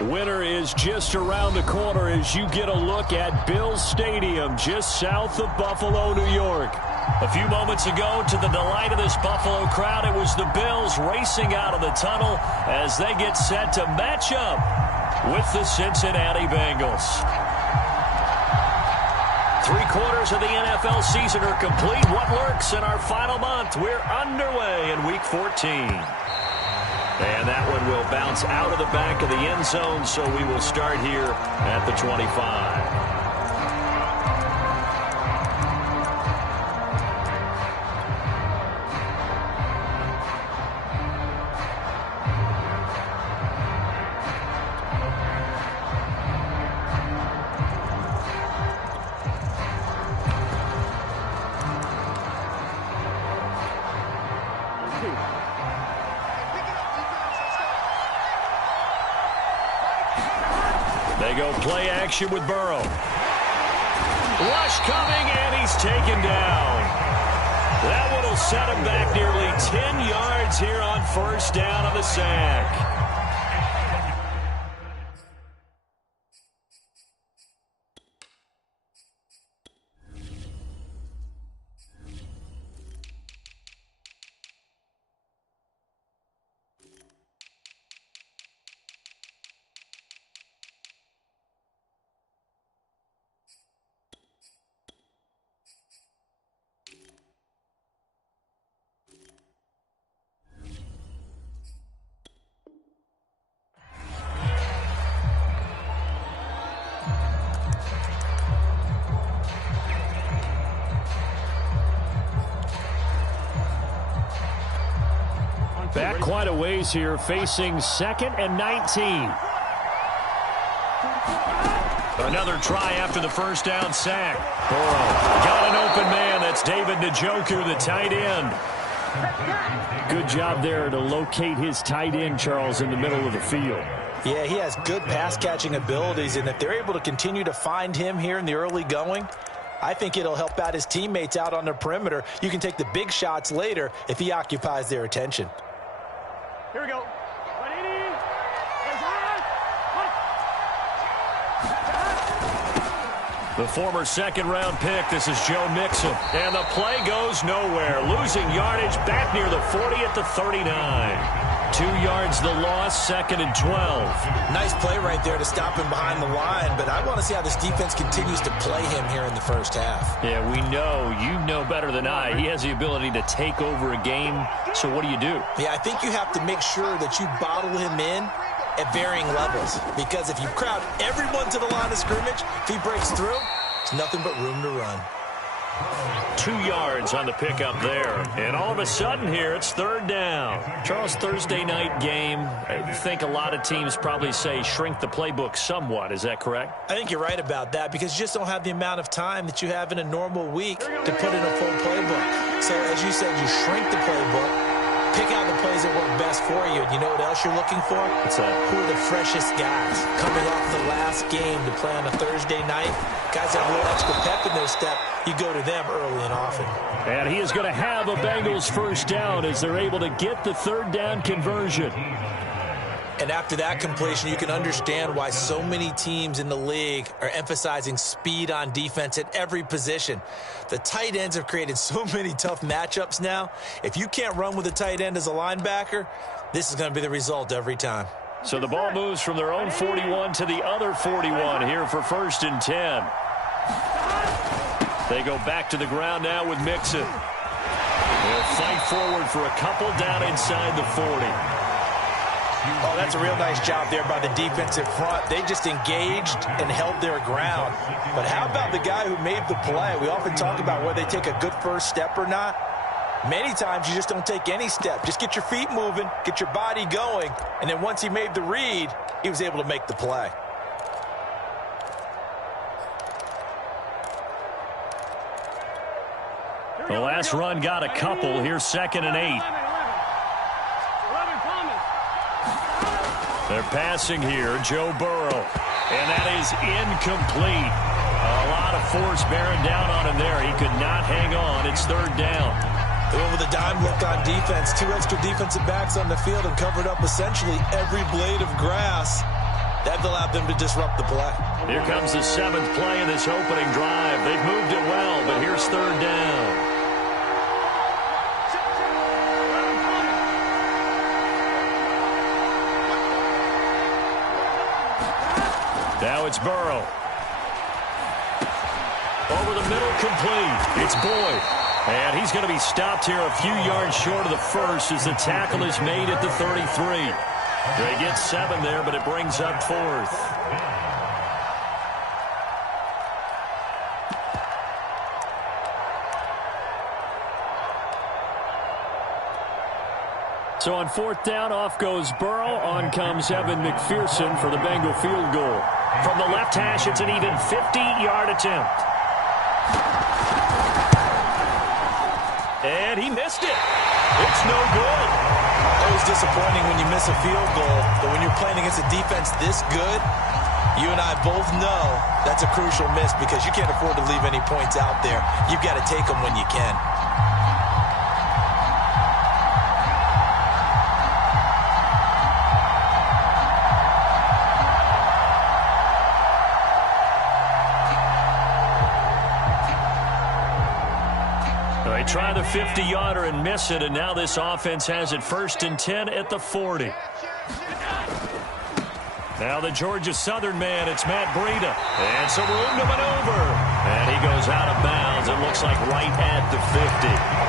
Winter is just around the corner as you get a look at Bills Stadium just south of Buffalo, New York. A few moments ago, to the delight of this Buffalo crowd, it was the Bills racing out of the tunnel as they get set to match up with the Cincinnati Bengals. 3/4 of the NFL season are complete. What lurks in our final month? We're underway in Week 14. And that one will bounce out of the back of the end zone, so we will start here at the 25. They go play action with Burrow. Rush coming, and he's taken down. That one will set him back nearly 10 yards here on first down of the sack. Back quite a ways here, facing 2nd and 19. Another try after the first down sack. Burrow got an open man. That's David Njoku, the tight end. Good job there to locate his tight end, Charles, in the middle of the field. Yeah, he has good pass-catching abilities, and if they're able to continue to find him here in the early going, I think it'll help out his teammates out on the perimeter. You can take the big shots later if he occupies their attention. Here we go. The former second-round pick, this is Joe Mixon. And the play goes nowhere. Losing yardage back near the 40 at the 39. 2 yards the loss, 2nd and 12. Nice play right there to stop him behind the line, but I want to see how this defense continues to play him here in the first half. Yeah, we know, you know better than I, he has the ability to take over a game, so what do you do? Yeah, I think you have to make sure that you bottle him in at varying levels, because if you crowd everyone to the line of scrimmage, if he breaks through, it's nothing but room to run. 2 yards on the pickup there. And all of a sudden here, it's 3rd down. Charles, Thursday night game, I think a lot of teams probably say shrink the playbook somewhat. Is that correct? I think you're right about that, because you just don't have the amount of time that you have in a normal week to put in a full playbook. So as you said, you shrink the playbook, pick out the plays that work best for you. And you know what else you're looking for? What's that? Who are the freshest guys coming off the last game to play on a Thursday night? Guys that have a little extra pep in their step, you go to them early and often. And he is going to have a Bengals first down as they're able to get the 3rd down conversion. And after that completion, you can understand why so many teams in the league are emphasizing speed on defense at every position. The tight ends have created so many tough matchups now. If you can't run with a tight end as a linebacker, this is going to be the result every time. So the ball moves from their own 41 to the other 41 here for 1st and 10. They go back to the ground now with Mixon. They'll fight forward for a couple down inside the 40. Oh, that's a real nice job there by the defensive front. They just engaged and held their ground. But how about the guy who made the play? We often talk about whether they take a good first step or not. Many times you just don't take any step. Just get your feet moving, get your body going, and then once he made the read, he was able to make the play. The last run got a couple. Here's 2nd and 8. They're passing here, Joe Burrow. And that is incomplete. A lot of force bearing down on him there. He could not hang on. It's 3rd down. They went with a dime look on defense. 2 extra defensive backs on the field and covered up essentially every blade of grass. That allowed them to disrupt the play. Here comes the 7th play of this opening drive. They've moved it well, but here's 3rd down. Now it's Burrow. Over the middle, complete. It's Boyd. And he's going to be stopped here a few yards short of the first as the tackle is made at the 33. They get 7 there, but it brings up 4th. So on 4th down, off goes Burrow. On comes Evan McPherson for the Bengal field goal. From the left hash, it's an even 50-yard attempt. And he missed it. It's no good. Always disappointing when you miss a field goal, but when you're playing against a defense this good, you and I both know that's a crucial miss because you can't afford to leave any points out there. You've got to take them when you can. They try the 50-yarder and miss it, and now this offense has it 1st and 10 at the 40. Now the Georgia Southern man, it's Matt Breida. And some room to maneuver. And he goes out of bounds. It looks like right at the 50.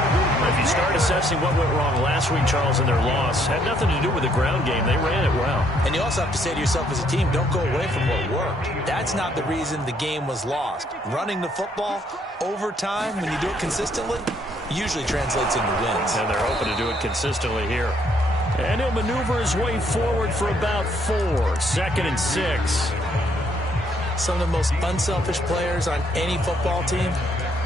If you start assessing what went wrong last week, Charles, in their loss, had nothing to do with the ground game. They ran it well. And you also have to say to yourself as a team, don't go away from what worked. That's not the reason the game was lost. Running the football over time, when you do it consistently, usually translates into wins. And they're hoping to do it consistently here. And he'll maneuver his way forward for about 4. 2nd and 6. Some of the most unselfish players on any football team,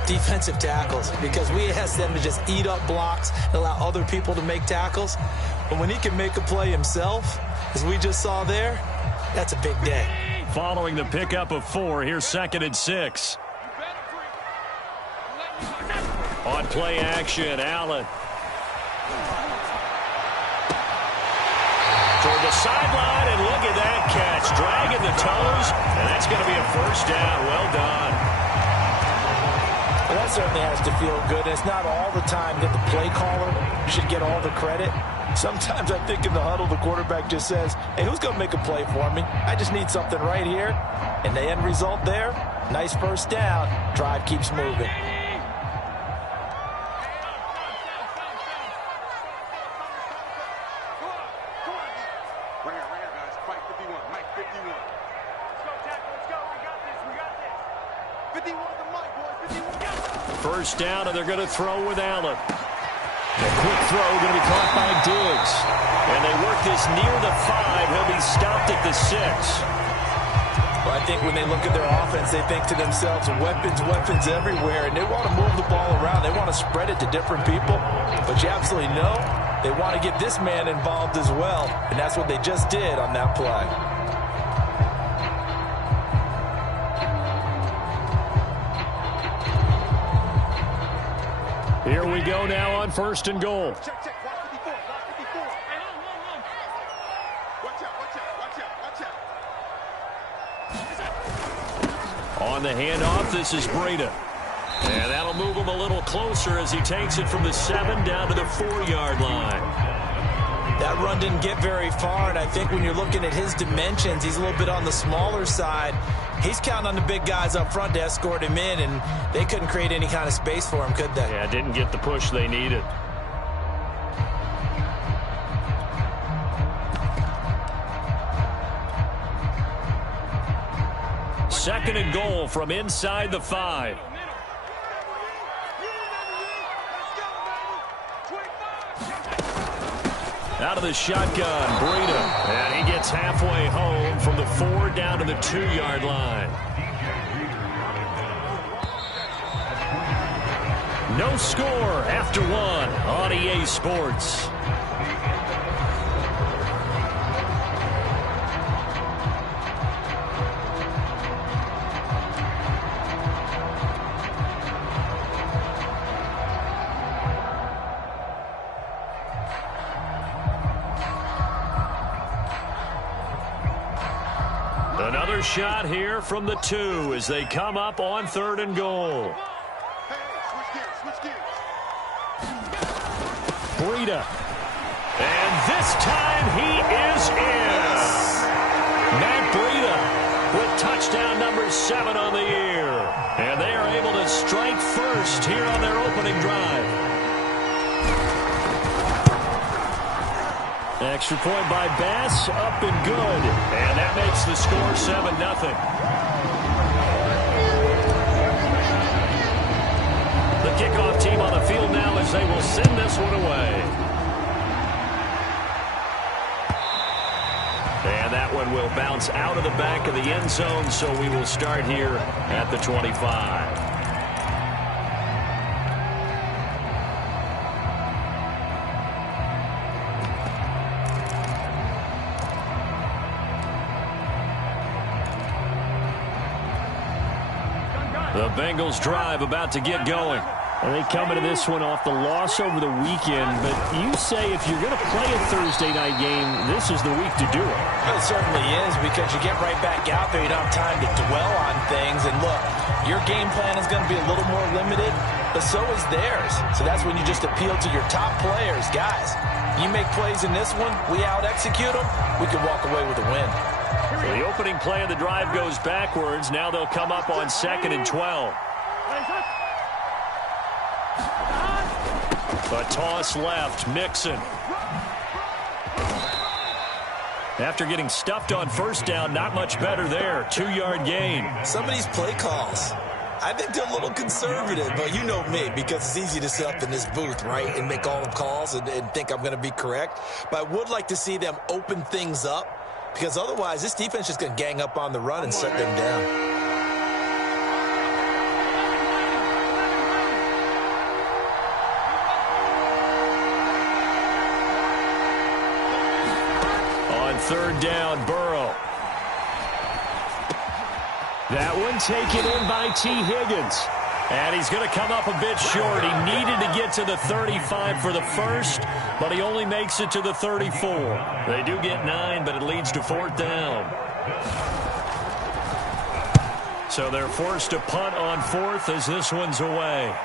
defensive tackles, because we ask them to just eat up blocks and allow other people to make tackles. But when he can make a play himself, as we just saw there, that's a big day. Following the pickup of 4, here's 2nd and 6. On play action, Allen. Toward the sideline, and look at that catch. Dragging the toes, and that's going to be a 1st down. Well done. Well, that certainly has to feel good. And it's not all the time that the play caller should get all the credit. Sometimes I think in the huddle, the quarterback just says, hey, who's going to make a play for me? I just need something right here. And the end result there, nice 1st down. Drive keeps moving. First down, and they're going to throw with Allen. A quick throw going to be caught by Diggs. And they work this near the 5. He'll be stopped at the 6. Well, I think when they look at their offense, they think to themselves, weapons everywhere, and they want to move the ball around. They want to spread it to different people. But you absolutely know they want to get this man involved as well, and that's what they just did on that play. Here we go now on 1st and goal. On the handoff, this is Breida. And that'll move him a little closer as he takes it from the 7 down to the 4-yard line. That run didn't get very far, and I think when you're looking at his dimensions, he's a little bit on the smaller side. He's counting on the big guys up front to escort him in, and they couldn't create any kind of space for him, could they? Yeah, didn't get the push they needed. Second and goal from inside the 5. Out of the shotgun, Breida. And he gets halfway home from the 4 down to the 2-yard line. No score after 1 on EA Sports. Another shot here from the 2 as they come up on 3rd and goal. Breida. And this time he is in. Matt Breida with touchdown number 7 on the year. And they are able to strike first here on their opening drive. Extra point by Bass, up and good. And that makes the score 7-0. The kickoff team on the field now as they will send this one away. And that one will bounce out of the back of the end zone, so we will start here at the 25. The Bengals drive about to get going. Well, they come into this one off the loss over the weekend, but you say if you're going to play a Thursday night game, this is the week to do it. Well, it certainly is, because you get right back out there. You don't have time to dwell on things. And look, your game plan is going to be a little more limited, but so is theirs. So that's when you just appeal to your top players. Guys, you make plays in this one, we out-execute them, we can walk away with a win. So the opening play of the drive goes backwards. Now they'll come up on 2nd and 12. A toss left, Mixon. After getting stuffed on first down, not much better there. 2-yard gain. Some of these play calls, I think they're a little conservative, but you know me, because it's easy to sit up in this booth, right, and make all the calls and think I'm going to be correct. But I would like to see them open things up, because otherwise this defense is just going to gang up on the run and shut them down. On 3rd down, Burrow. That one taken in by T. Higgins. And he's going to come up a bit short. He needed to get to the 35 for the first, but he only makes it to the 34. They do get 9, but it leads to 4th down. So they're forced to punt on 4th as this one's away.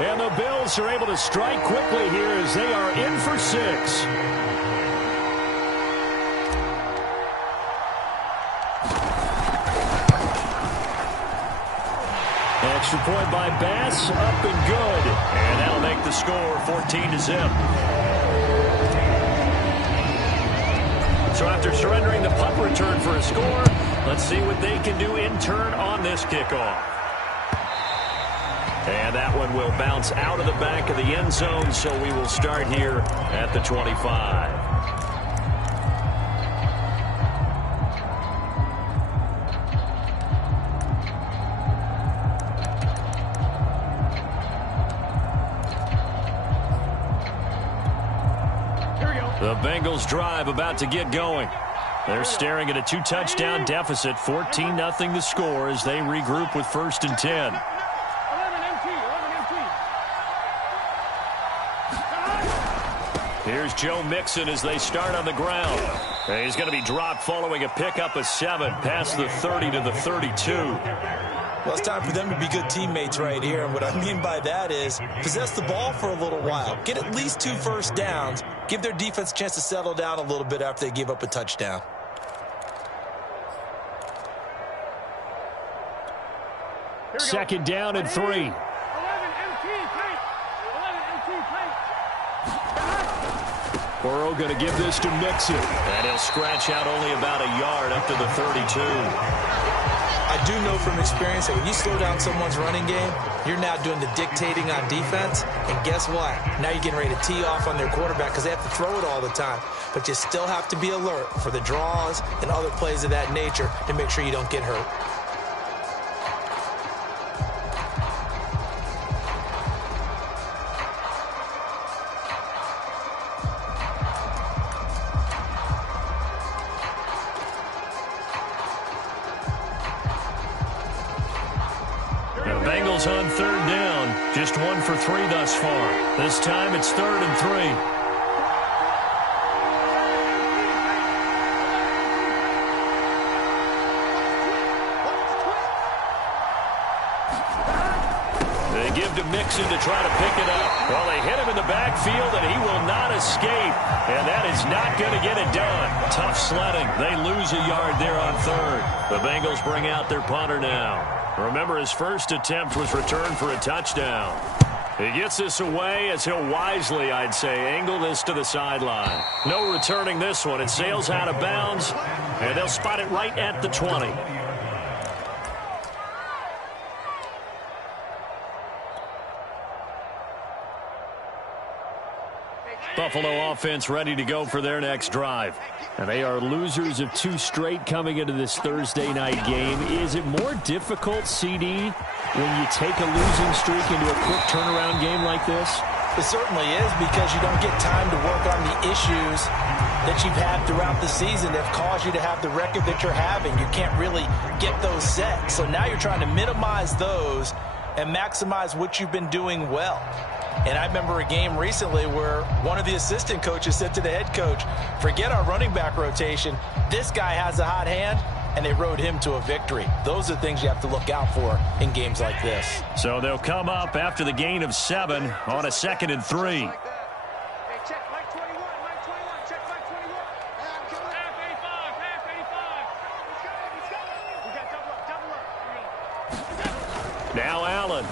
And the Bills are able to strike quickly here as they are in for 6. Extra point by Bass, up and good. And that'll make the score 14-0. So after surrendering the punt return for a score, let's see what they can do in turn on this kickoff. And that one will bounce out of the back of the end zone, so we will start here at the 25. The Bengals drive about to get going. They're staring at a 2-touchdown deficit, 14-0 the score as they regroup with 1st and 10. Here's Joe Mixon as they start on the ground. And he's going to be dropped following a pickup of 7 past the 30 to the 32. Well, it's time for them to be good teammates right here. And what I mean by that is possess the ball for a little while. Get at least 2 first downs. Give their defense a chance to settle down a little bit after they give up a touchdown. Second down and 3. Burrow going to give this to Mixon. And he'll scratch out only about a yard up to the 32. I do know from experience that when you slow down someone's running game, you're now doing the dictating on defense. And guess what? Now you're getting ready to tee off on their quarterback because they have to throw it all the time. But you still have to be alert for the draws and other plays of that nature to make sure you don't get hurt. Bengals on third down. Just 1 for 3 thus far. This time it's 3rd and 3. Give to Mixon to try to pick it up. Well, they hit him in the backfield, and he will not escape. And that is not going to get it done. Tough sledding. They lose a yard there on 3rd. The Bengals bring out their punter now. Remember, his first attempt was returned for a touchdown. He gets this away as he'll wisely, I'd say, angle this to the sideline. No returning this one. It sails out of bounds, and they'll spot it right at the 20. Buffalo offense ready to go for their next drive. And they are losers of 2 straight coming into this Thursday night game. Is it more difficult, CD, when you take a losing streak into a quick turnaround game like this? It certainly is, because you don't get time to work on the issues that you've had throughout the season that have caused you to have the record that you're having. You can't really get those set. So now you're trying to minimize those and maximize what you've been doing well. And I remember a game recently where one of the assistant coaches said to the head coach, forget our running back rotation. This guy has a hot hand, and they rode him to a victory. Those are things you have to look out for in games like this. So they'll come up after the gain of 7 on a 2nd and 3. Now Allen.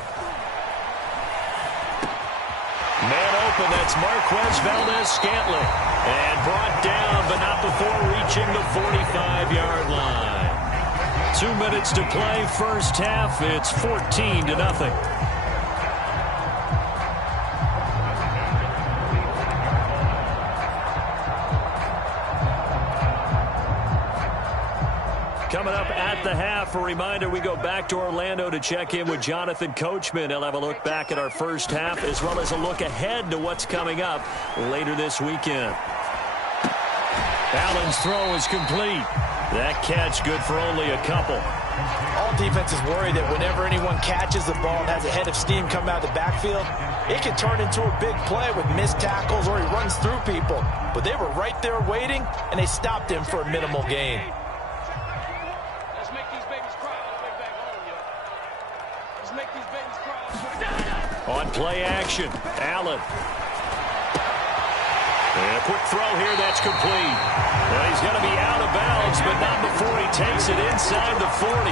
Man open, that's Marquez Valdez-Scantling. And brought down, but not before reaching the 45-yard line. 2 minutes to play, first half. It's 14-0. Coming up at the half, a reminder, we go back to Orlando to check in with Jonathan Coachman. He'll have a look back at our first half as well as a look ahead to what's coming up later this weekend. Allen's throw is complete. That catch good for only a couple. All defenses worry that whenever anyone catches the ball and has a head of steam come out of the backfield, it can turn into a big play with missed tackles or he runs through people. But they were right there waiting, and they stopped him for a minimal gain. On play action, Allen. And a quick throw here, that's complete. Well, he's going to be out of bounds, but not before he takes it inside the 40.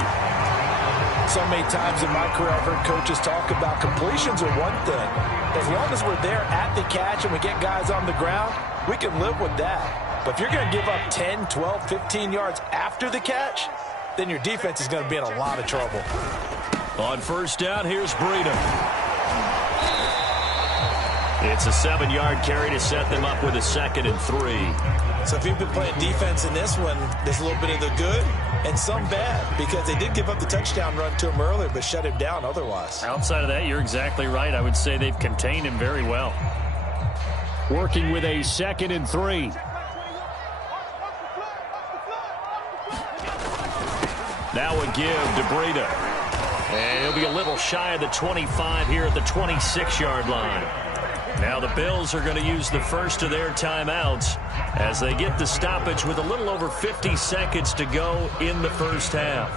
So many times in my career, I've heard coaches talk about completions are one thing. As long as we're there at the catch and we get guys on the ground, we can live with that. But if you're going to give up 10, 12, 15 yards after the catch, then your defense is going to be in a lot of trouble. On first down, here's Breida. It's a 7-yard carry to set them up with a 2nd and 3. So if you've been playing defense in this one, there's a little bit of the good and some bad, because they did give up the touchdown run to him earlier but shut him down otherwise. Outside of that, you're exactly right. I would say they've contained him very well. Working with a 2nd and 3. Now a give to Breida. And he'll be a little shy of the 25 here at the 26-yard line. Now the Bills are going to use the first of their timeouts as they get the stoppage with a little over 50 seconds to go in the first half.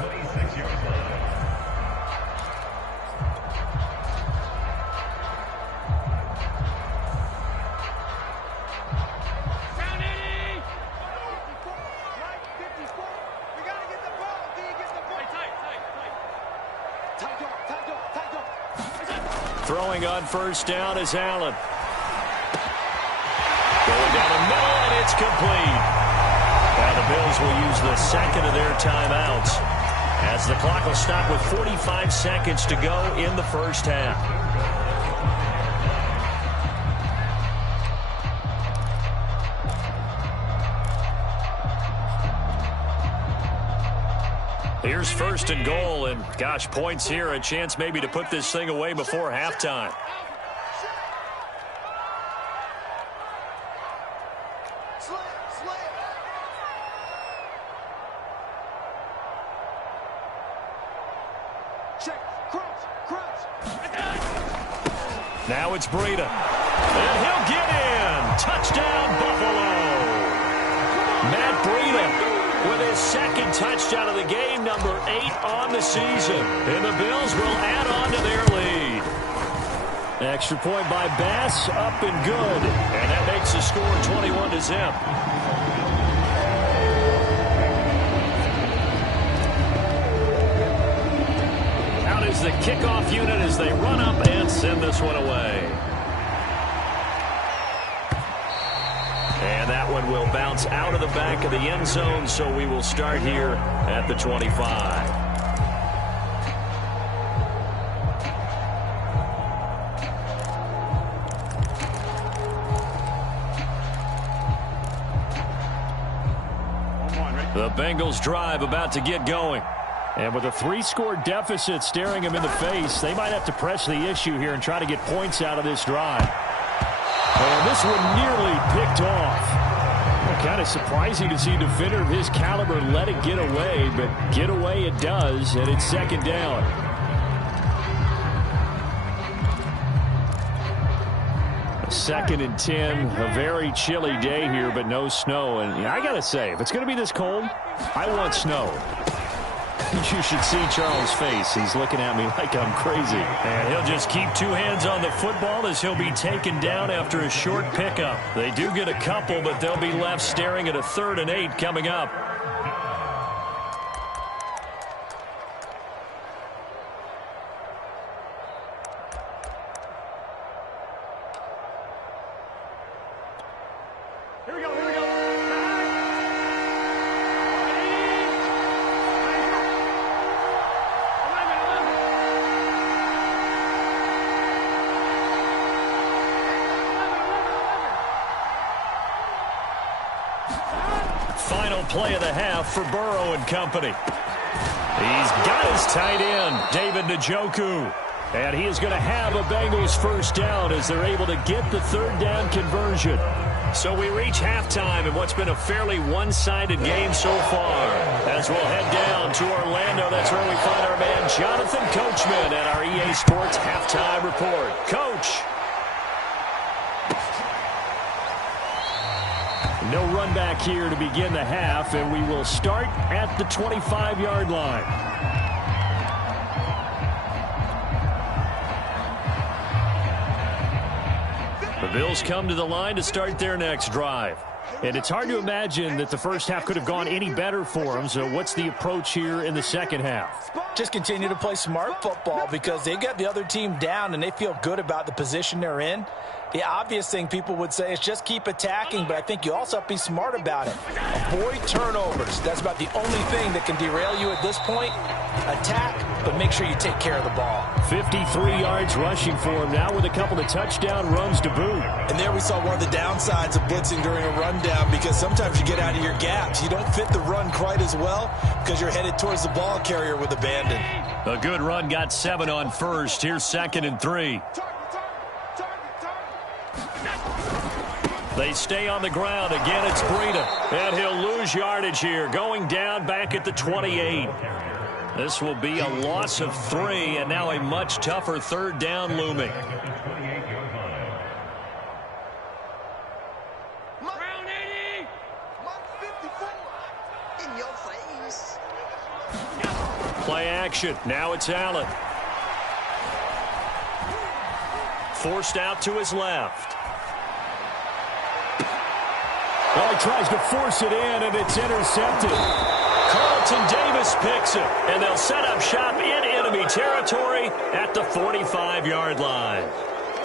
Throwing on first down is Allen. Going down the middle, and it's complete. Now the Bills will use the second of their timeouts as the clock will stop with 45 seconds to go in the first half. Here's first and goal, and gosh, points here, a chance maybe to put this thing away before halftime. Check. Now it's Breida. And he'll get in. Touchdown, Buffalo. Matt Breida with his second touchdown of the game, number 8 on the season. And the Bills will add on to their lead. Extra point by Bass, up and good. And that makes the score 21-0. Out is the kickoff unit as they run up and send this one away. And that one will bounce out of the back of the end zone, so we will start here at the 25. The Bengals drive about to get going. And with a 3-score deficit staring them in the face, they might have to press the issue here and try to get points out of this drive. And this one nearly picked off. Well, kind of surprising to see a defender of his caliber let it get away, but get away it does, and it's second down. Second and 10, a very chilly day here, but no snow. And I got to say, if it's going to be this cold, I want snow. You should see Charles' face. He's looking at me like I'm crazy. And he'll just keep 2 hands on the football as he'll be taken down after a short pickup. They do get a couple, but they'll be left staring at a 3rd and 8 coming up. Final play of the half for Burrow and company. He's got his tight end, David Njoku. And he is going to have a Bengals first down as they're able to get the 3rd down conversion. So we reach halftime in what's been a fairly one-sided game so far. As we'll head down to Orlando, that's where we find our man Jonathan Coachman at our EA Sports Halftime Report. Coach. No run back here to begin the half, and we will start at the 25-yard line. The Bills come to the line to start their next drive. And it's hard to imagine that the first half could have gone any better for them. So what's the approach here in the second half? Just continue to play smart football because they got the other team down and they feel good about the position they're in. The obvious thing people would say is just keep attacking, but I think you also have to be smart about it. Avoid turnovers. That's about the only thing that can derail you at this point. Attack, but make sure you take care of the ball. 53 yards rushing for him now with a couple of touchdown runs to boot. And there we saw one of the downsides of blitzing during a rundown because sometimes you get out of your gaps. You don't fit the run quite as well because you're headed towards the ball carrier with abandon. A good run got 7 on first. Here's 2nd and 3. They stay on the ground. Again, it's Breida. And he'll lose yardage here. Going down back at the 28. This will be a loss of 3, and now a much tougher 3rd down looming. Round 80. 154. In your face. Play action. Now it's Allen. Forced out to his left. Well, he tries to force it in, and it's intercepted. Carlton Davis picks it, and they'll set up shop in enemy territory at the 45-yard line.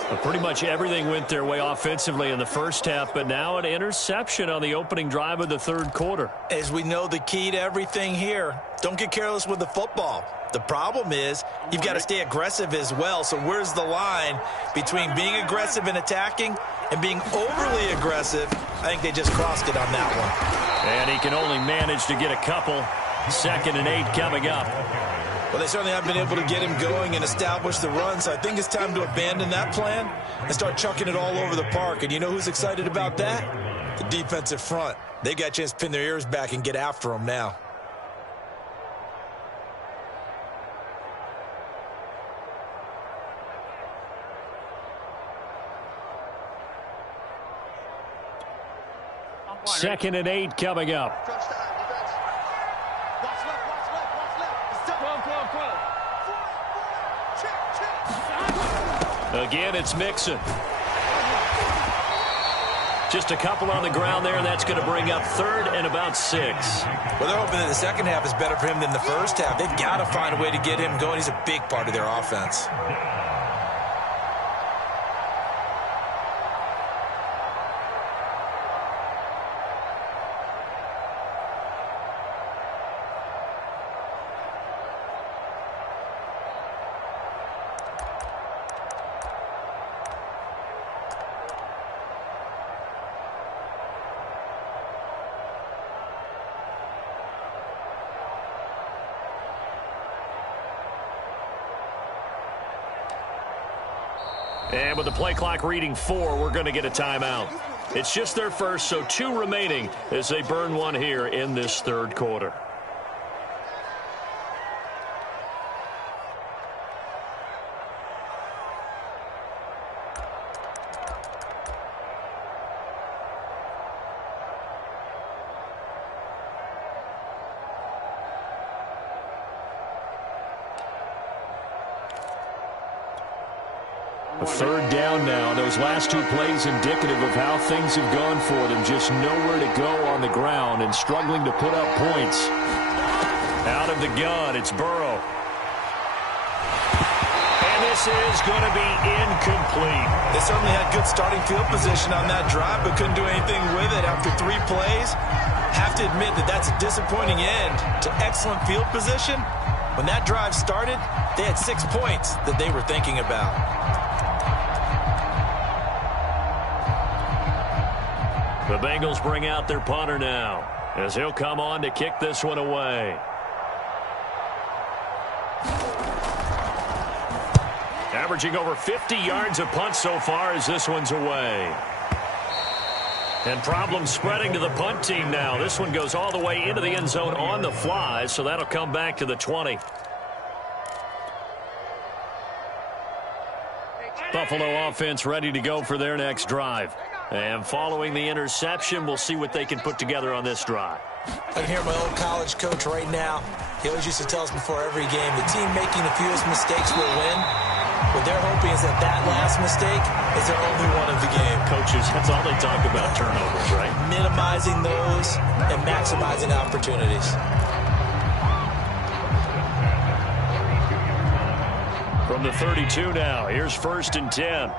But pretty much everything went their way offensively in the first half, but now an interception on the opening drive of the 3rd quarter. As we know, the key to everything here, don't get careless with the football. The problem is you've got to stay aggressive as well. So where's the line between being aggressive and attacking and being overly aggressive? I think they just crossed it on that one. And he can only manage to get a couple. 2nd and 8 coming up. Well, they certainly haven't been able to get him going and establish the run, so I think it's time to abandon that plan and start chucking it all over the park. And you know who's excited about that? The defensive front. They got a chance to pin their ears back and get after him now. 2nd and 8 coming up. Again, it's Mixon. Just a couple on the ground there, and that's going to bring up 3rd and about 6. Well, they're hoping that the second half is better for him than the first half. They've got to find a way to get him going. He's a big part of their offense. And with the play clock reading 4, we're going to get a timeout. It's just their first, so 2 remaining as they burn one here in this 3rd quarter. A 3rd down now. Those last 2 plays indicative of how things have gone for them. Just nowhere to go on the ground and struggling to put up points. Out of the gun, it's Burrow. And this is going to be incomplete. They certainly had good starting field position on that drive, but couldn't do anything with it after 3 plays. Have to admit that that's a disappointing end to excellent field position. When that drive started, they had 6 points that they were thinking about. The Bengals bring out their punter now as he'll come on to kick this one away. Averaging over 50 yards a punt so far as this one's away. And problems spreading to the punt team now. This one goes all the way into the end zone on the fly, so that'll come back to the 20. Buffalo offense ready to go for their next drive. And following the interception, we'll see what they can put together on this drive. I can hear my old college coach right now. He always used to tell us before every game, the team making the fewest mistakes will win. What they're hoping is that that last mistake is their only one of the game. Coaches, that's all they talk about, turnovers, right? Minimizing those and maximizing opportunities. From the 32 now, here's 1st and 10.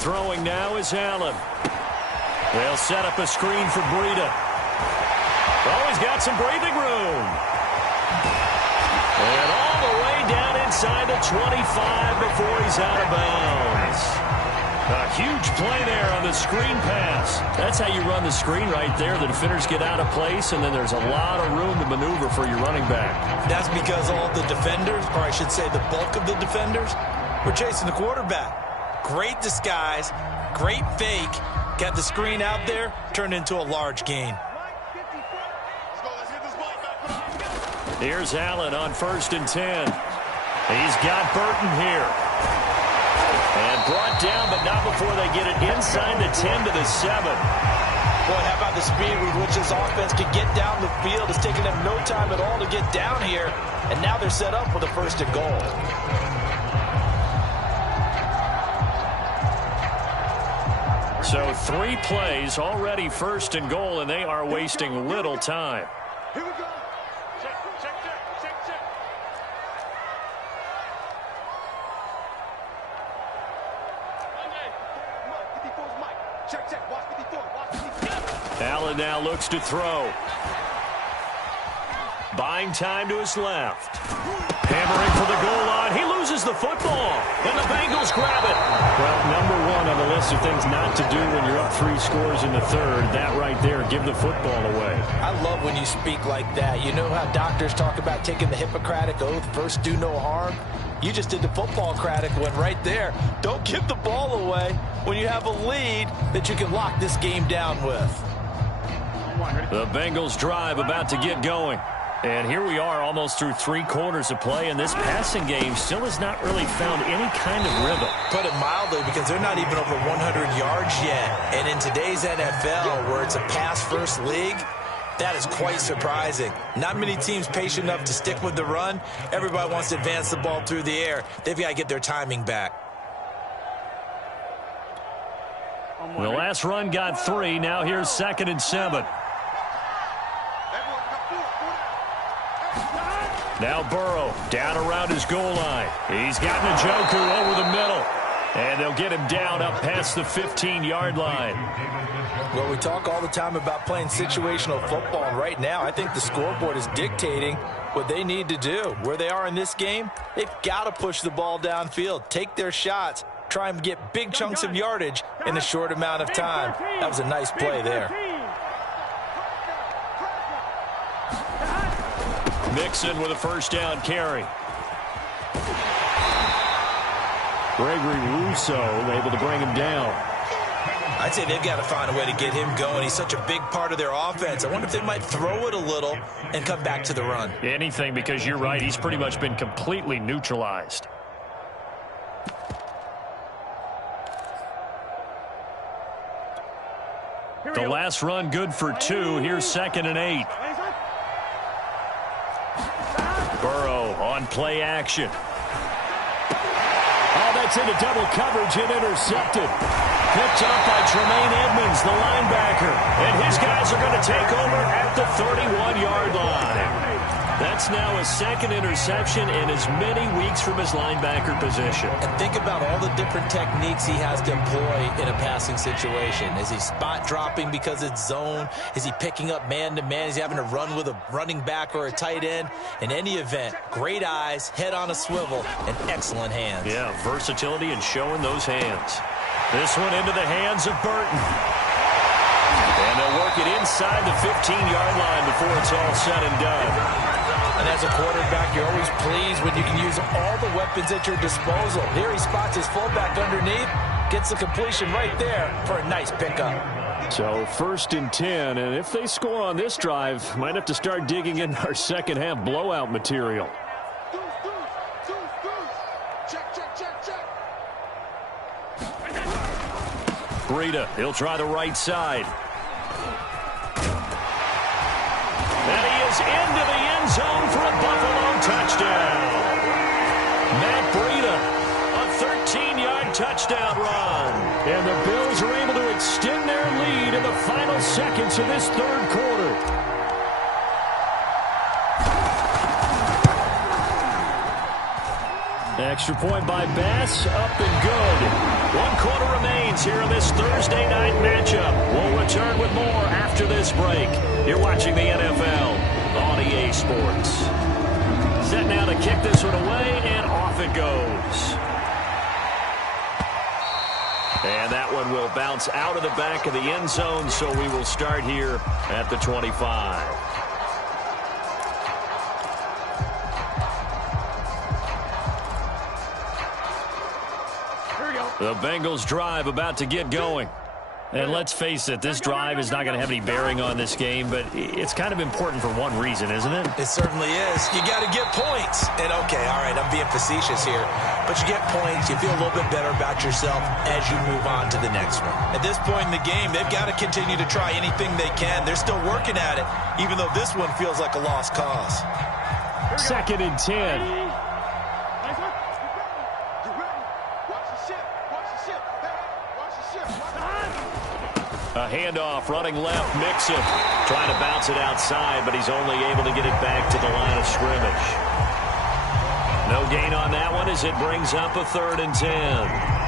Throwing now is Allen. They'll set up a screen for Breida. Oh, he's got some breathing room. And all the way down inside the 25 before he's out of bounds. A huge play there on the screen pass. That's how you run the screen right there. The defenders get out of place, and then there's a lot of room to maneuver for your running back. That's because all the defenders, or I should say the bulk of the defenders, were chasing the quarterback. Great disguise, great fake, got the screen out there, turned into a large gain. Here's Allen on 1st and 10. He's got Burton here. And brought down, but not before they get it inside the 10 to the 7. Boy, how about the speed with which this offense can get down the field? It's taken them no time at all to get down here, and now they're set up with a 1st and goal. So 3 plays, already 1st and goal, and they are wasting little time. Here we go. Check. Check. Watch 54. Allen now looks to throw. Buying time to his left. Hammering for the goal line. He loses the football. And the Bengals grab it. Well, number 1 on the list of things not to do when you're up 3 scores in the 3rd. That right there, give the football away. I love when you speak like that. You know how doctors talk about taking the Hippocratic Oath, first do no harm? You just did the football-cratic one right there. Don't give the ball away when you have a lead that you can lock this game down with. The Bengals drive about to get going. And here we are almost through 3 quarters of play, and this passing game still has not really found any kind of rhythm. Put it mildly, because they're not even over 100 yards yet. And in today's NFL, where it's a pass-first league, that is quite surprising. Not many teams patient enough to stick with the run. Everybody wants to advance the ball through the air. They've got to get their timing back. The last run got 3. Now here's 2nd and 7. Now Burrow down around his goal line. He's got Njoku over the middle. And they'll get him down up past the 15-yard line. Well, we talk all the time about playing situational football. And right now, I think the scoreboard is dictating what they need to do. Where they are in this game, they've got to push the ball downfield, take their shots, try and get big chunks of yardage in a short amount of time. That was a nice play there. Mixon with a first down carry. Gregory Rousseau able to bring him down. I'd say they've got to find a way to get him going. He's such a big part of their offense. I wonder if they might throw it a little and come back to the run. Anything, because you're right. He's pretty much been completely neutralized. The last run good for 2. Here's 2nd and 8. Burrow on play action. Oh, that's into double coverage and intercepted. Picked up by Tremaine Edmonds, the linebacker. And his guys are going to take over at the 31-yard line. That's now his 2nd interception in as many weeks from his linebacker position. And think about all the different techniques he has to employ in a passing situation. Is he spot dropping because it's zone? Is he picking up man-to-man? Is he having to run with a running back or a tight end? In any event, great eyes, head on a swivel, and excellent hands. Yeah, versatility and showing those hands. This one into the hands of Burton. And they'll work it inside the 15-yard line before it's all said and done. And as a quarterback, you're always pleased when you can use all the weapons at your disposal. Here he spots his fullback underneath, gets the completion right there for a nice pickup. So 1st and 10, and if they score on this drive, might have to start digging in our second half blowout material. Breida, he'll try the right side. And he is into the end zone for a Buffalo touchdown. Matt Breida, a 13-yard touchdown run. And the Bills are able to extend their lead in the final seconds of this 3rd quarter. Extra point by Bass, up and good. 1 quarter remains here in this Thursday night matchup. We'll return with more after this break. You're watching the NFL on EA Sports. Set now to kick this one away, and off it goes. And that one will bounce out of the back of the end zone, so we will start here at the 25. The Bengals drive about to get going. And let's face it, this drive is not going to have any bearing on this game, but it's kind of important for one reason, isn't it? It certainly is. You got to get points. And, okay, all right, I'm being facetious here. But you get points, you feel a little bit better about yourself as you move on to the next one. At this point in the game, they've got to continue to try anything they can. They're still working at it, even though this one feels like a lost cause. 2nd and 10. A handoff, running left, Mixon. Trying to bounce it outside, but he's only able to get it back to the line of scrimmage. No gain on that one as it brings up a 3rd and 10.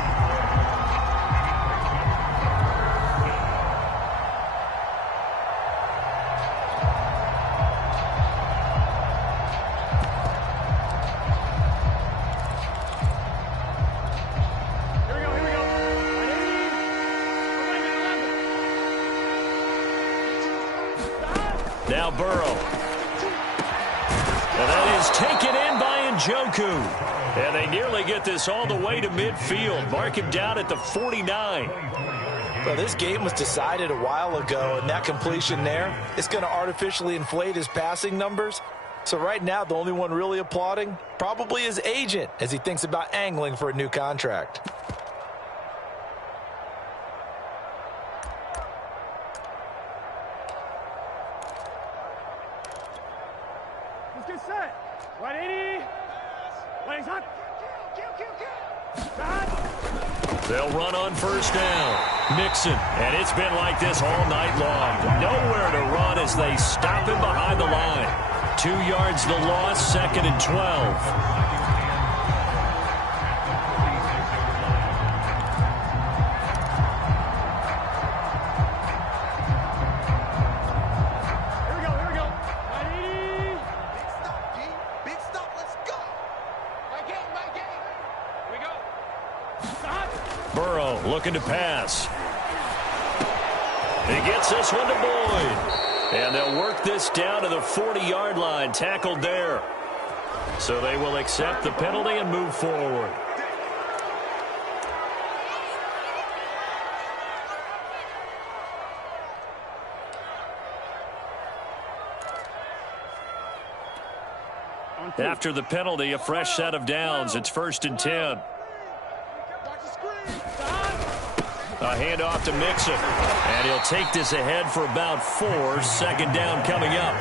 Now Burrow. And that is taken in by Njoku. And they nearly get this all the way to midfield. Mark him down at the 49. Well, this game was decided a while ago, and that completion there is going to artificially inflate his passing numbers. So right now, the only one really applauding probably his agent as he thinks about angling for a new contract. Let's get set. 180. Legs up. They'll run on first down. Mixon, and it's been like this all night long. Nowhere to run as they stop him behind the line. 2 yards the loss, 2nd and 12. Looking to pass. He gets this one to Boyd. And they'll work this down to the 40-yard line, tackled there. So they will accept the penalty and move forward. After the penalty, a fresh set of downs. It's 1st and 10. A handoff to Mixon. And he'll take this ahead for about 4. 2nd down coming up.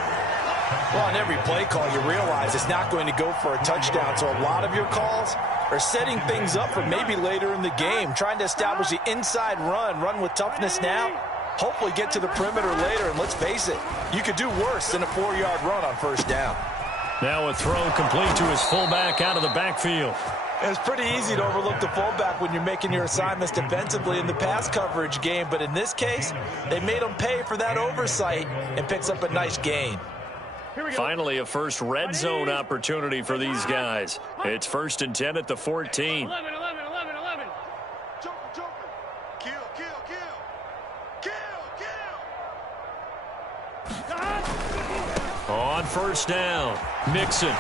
Well, on every play call, you realize it's not going to go for a touchdown. So a lot of your calls are setting things up for maybe later in the game, trying to establish the inside run with toughness now. Hopefully get to the perimeter later. And let's face it, you could do worse than a 4-yard run on 1st down. Now a throw complete to his fullback out of the backfield. It's pretty easy to overlook the fullback when you're making your assignments defensively in the pass coverage game. But in this case, they made him pay for that oversight and picks up a nice gain. Finally, a first red zone opportunity for these guys. It's 1st and 10 at the 14. 11. Joker. Kill. On 1st down, Mixon.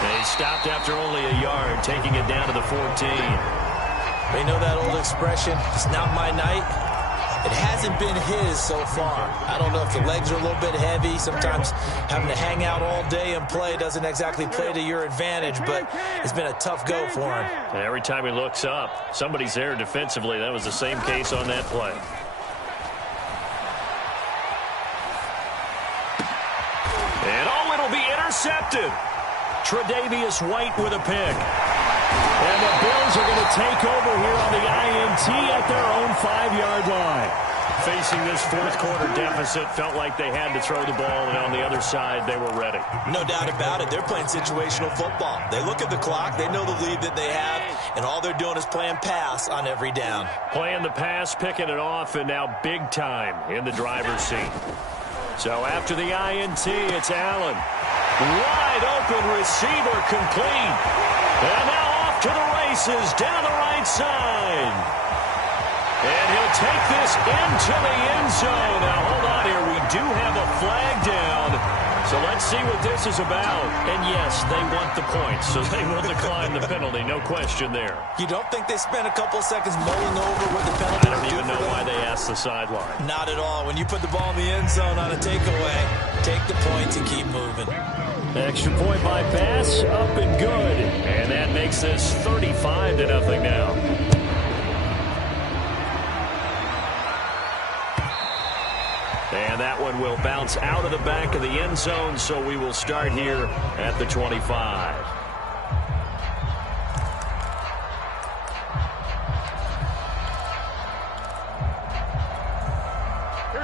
They stopped after only a yard, taking it down to the 14. They know that old expression, it's not my night. It hasn't been his so far. I don't know if the legs are a little bit heavy. Sometimes having to hang out all day and play doesn't exactly play to your advantage, but it's been a tough go for him. And every time he looks up, somebody's there defensively. That was the same case on that play. And it'll be intercepted. Tre'Davious White with a pick. And the Bills are going to take over here on the INT at their own 5-yard line. Facing this 4th quarter deficit, felt like they had to throw the ball, and on the other side, they were ready. No doubt about it. They're playing situational football. They look at the clock, they know the lead that they have, and all they're doing is playing pass on every down. Playing the pass, picking it off, and now big time in the driver's seat. So after the INT, it's Allen. Wide open receiver complete. And now off to the races down the right side. And he'll take this into the end zone. Now hold on here. We do have a flag down. So let's see what this is about. And yes, they want the points, so they will decline the penalty. No question there. You don't think they spent a couple seconds mulling over what the penalty I don't even know why they asked the sideline. Not at all. When you put the ball in the end zone on a takeaway, take the points and keep moving. Extra point by pass, up and good. And that makes this 35-0 now. And that one will bounce out of the back of the end zone, so we will start here at the 25.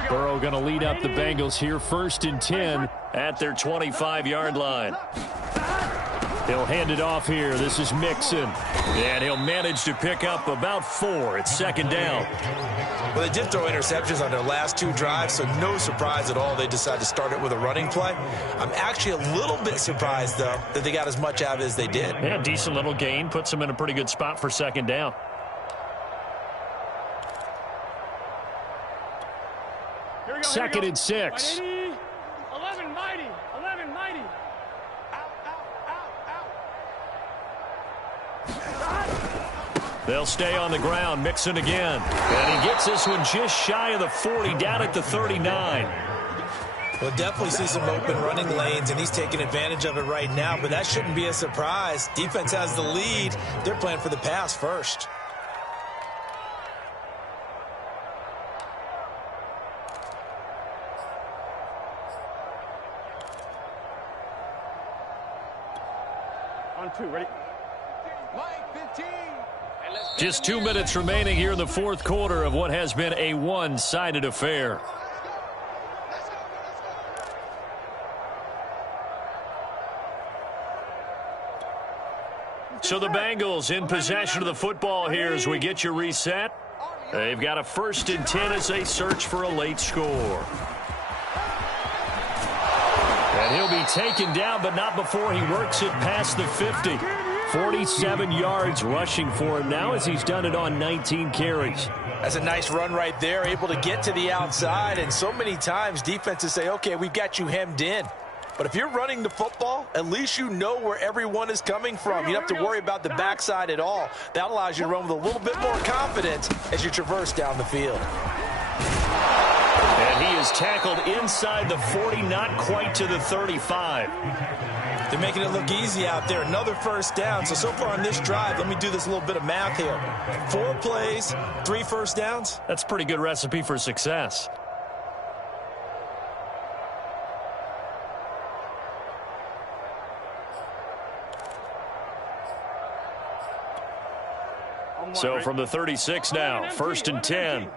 Burrow going to lead up the Bengals here, 1st and 10 at their 25-yard line. He'll hand it off here. This is Mixon. And he'll manage to pick up about 4. It's 2nd down. Well, they did throw interceptions on their last 2 drives, so no surprise at all they decided to start it with a running play. I'm actually a little bit surprised, though, that they got as much out of it as they did. Yeah, decent little gain. Puts them in a pretty good spot for 2nd down. Second and 6. 11 mighty. They'll stay on the ground. Mixon again. And he gets this one just shy of the 40, down at the 39. We'll definitely see some open running lanes, and he's taking advantage of it right now, but that shouldn't be a surprise. Defense has the lead. They're playing for the pass first. On 2, ready? Just 2 minutes remaining here in the fourth quarter of what has been a one-sided affair. So the Bengals in possession of the football here as we get you reset. They've got a 1st and 10 as they search for a late score. And he'll be taken down, but not before he works it past the 50. 47 yards rushing for him now as he's done it on 19 carries. That's a nice run right there, able to get to the outside. And so many times defenses say, okay, we've got you hemmed in. But if you're running the football, at least you know where everyone is coming from. You don't have to worry about the backside at all. That allows you to run with a little bit more confidence as you traverse down the field. And he is tackled inside the 40, not quite to the 35. They're making it look easy out there. Another 1st down. So far on this drive, let me do this little bit of math here. 4 plays, 3 first downs. That's a pretty good recipe for success. So from the 36 now, 1st and 10.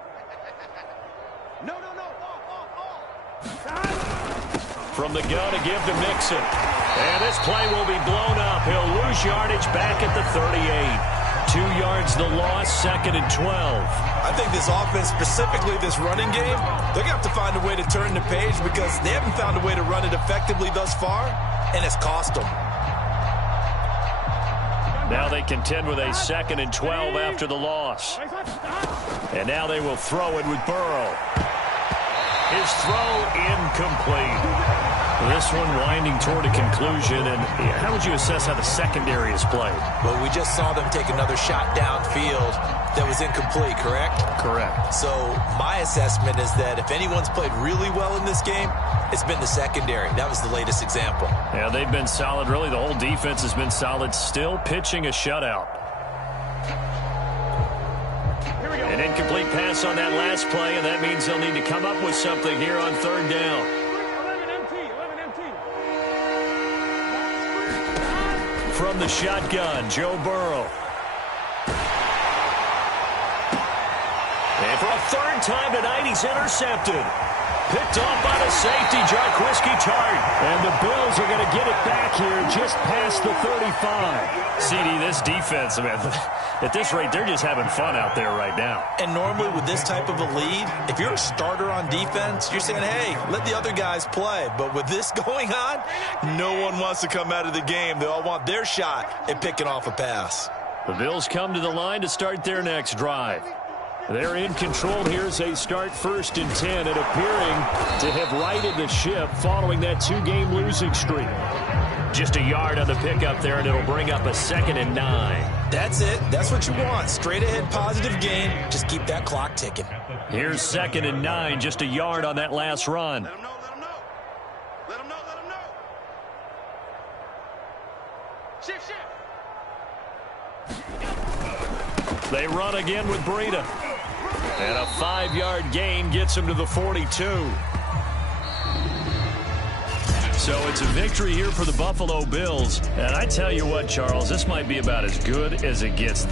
From the gun to give to Mixon. And this play will be blown up. He'll lose yardage back at the 38. 2 yards the loss, 2nd and 12. I think this offense, specifically this running game, they're going to have to find a way to turn the page because they haven't found a way to run it effectively thus far, and it's cost them. Now they contend with a 2nd and 12 after the loss. And now they will throw it with Burrow. His throw incomplete. This one winding toward a conclusion. And how would you assess how the secondary has played? Well, we just saw them take another shot downfield that was incomplete, correct? Correct. So my assessment is that if anyone's played really well in this game, it's been the secondary. That was the latest example. Yeah, they've been solid. Really, the whole defense has been solid. Still pitching a shutout. An incomplete pass on that last play, and that means they'll need to come up with something here on 3rd down. 11 empty. From the shotgun, Joe Burrow. And for a 3rd time tonight, he's intercepted. Picked off by the safety, Jarquiski Tart. And the Bills are going to get it back here just past the 35. CD, this defense, man, at this rate, they're just having fun out there right now. And normally with this type of a lead, if you're a starter on defense, you're saying, hey, let the other guys play. But with this going on, no one wants to come out of the game. They all want their shot at picking off a pass. The Bills come to the line to start their next drive. They're in control here as they start 1st and 10 and appearing to have righted the ship following that 2-game losing streak. Just a yard on the pickup there, and it'll bring up a 2nd and 9. That's it. That's what you want. Straight ahead positive gain. Just keep that clock ticking. Here's 2nd and 9, just a yard on that last run. Let him know. Shift. They run again with Breida. And a 5-yard gain gets him to the 42. So it's a victory here for the Buffalo Bills. And I tell you what, Charles, this might be about as good as it gets.